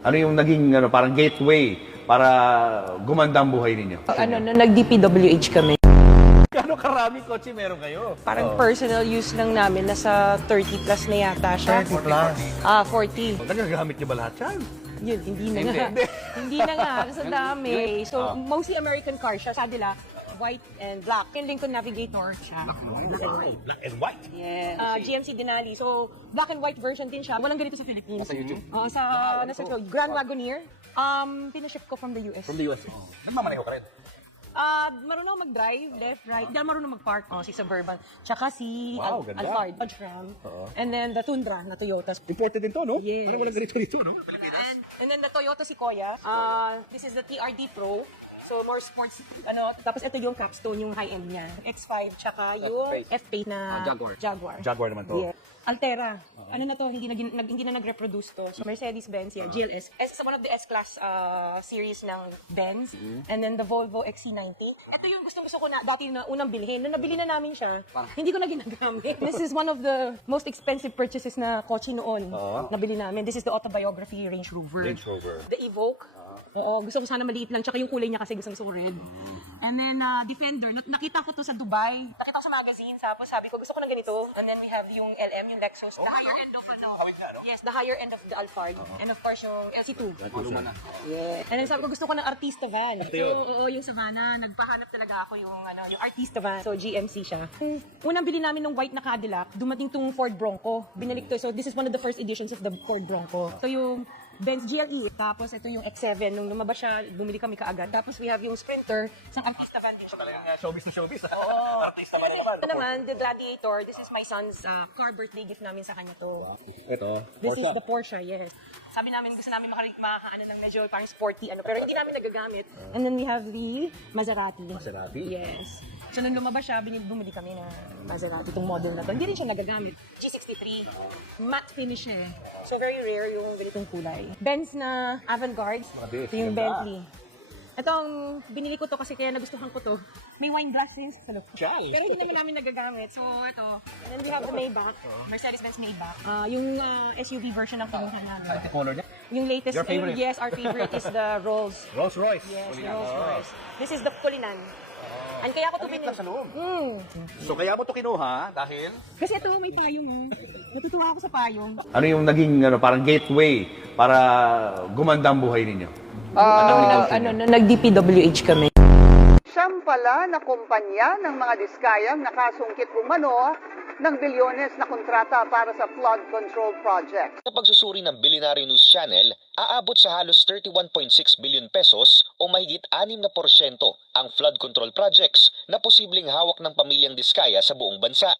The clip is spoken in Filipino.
Ano yung naging parang gateway para gumanda ang buhay ninyo? Nag-DPWH kami. Gano'ng karaming kotse meron kayo? Parang personal use lang namin, nasa 30 plus na yata siya. 30 plus? 40. Nagagamit niyo ba lahat yan? Yun, hindi na nga. Hindi na nga, kasi dami. So, mostly American car siya. Sabi nila, white and black. Yung Lincoln Navigator siya. Black and white. Black and white? Yeah. GMC Denali. So, black and white version din siya. Walang ganito sa Philippines. Sa YouTube? Nasa Grand Wagoneer. Pinaship ko from the US. From the US? Nagmamaneho ka rin? Marunong mag-drive, left, right. Hindi marunong mag-park. Si Suburban. Tsaka si Wow, ganda. Alphard, Dodge Ram. And then the Tundra na Toyota. Imported din to, no? Yes. Parang walang ganito dito, no? And then the Toyota Sequoia. This is the TRD Pro. So more sports, tapos ito yung capstone, yung high-end niya. X5, tsaka yung F8 na Jaguar. Jaguar naman to. Yeah. Altera. Ano na to, hindi na nag-reproduce to. So Mercedes-Benz yan, GLS. It's one of the S-Class series ng Benz. And then the Volvo XC90. Ito yung gusto ko na dati na unang bilhin. Nung nabili na namin siya, hindi ko na ginagamit. This is one of the most expensive purchases na kotse noon. Nabili namin. This is the autobiography Range Rover. Range Rover. The Evoque. Oo, gusto ko sana maliit lang. Tsaka yung kulay niya kasi gusto ko red. And then, Defender. Nakita ko to sa Dubai. Nakita ko sa magazine. Tapos sabi ko, gusto ko ng ganito. And then we have yung LM, yung Lexus. The higher end of Yes, the higher end of the Alphard. And of course, yung LC2. Yeah. And then sabi ko, gusto ko ng Artista van. So, yung Savannah, nagpahanap talaga ako yung Artista van. So, GMC siya. Unang bili namin ng white na Cadillac, dumating tong Ford Bronco. Binalik to. So, this is one of the first editions of the Ford Bronco. So, yung Benz GLE. Tapos ito yung X7. Nung lumabas siya, bumili kami kaagad. Tapos we have yung Sprinter. Isang Artista van din siya. Showbiz to showbiz. Artista ba Ito naman, the Gladiator. This is my son's car birthday gift namin sa kanya to. Ito, This is the Porsche, yes. Sabi namin, gusto namin makakaano ng medyo parang sporty, pero hindi namin nagagamit. And then we have the Maserati. Maserati? Yes. So nung lumabas siya, bumili kami ng Maserati, itong model na to. Hindi rin siya nagagamit. G63. Matte finish siya eh. So very rare yung ganitong kulay. Benz na Avantgarde. Ito yung Bentley. Itong binili ko to kasi kaya nagustuhan ko to. May wine glass rin sa loob. Pero hindi naman namin nagagamit. So ito. And then we have the Maybach. Mercedes-Benz Maybach. Yung SUV version ng kinuha namin. Ito color niya? Yung latest. Your favorite? Yes, our favorite is the Rolls. Rolls Royce. Yes, the Rolls Royce. This is the Cullinan. And kaya ko to binili. Sa loob. So kaya mo to kinuha dahil? Kasi ito may payong. Natutuwa ako sa payong. Ano yung naging parang gateway para gumanda ang buhay ninyo? Nag-DPWH kami. Siyam pala na kumpanya ng mga diskayang nakasungkit umano ng bilyones na kontrata para sa flood control project. Sa pagsusuri ng Billionaire News Channel, aabot sa halos 31.6 billion pesos o mahigit 6% ang flood control projects na posibleng hawak ng pamilyang Diskaya sa buong bansa.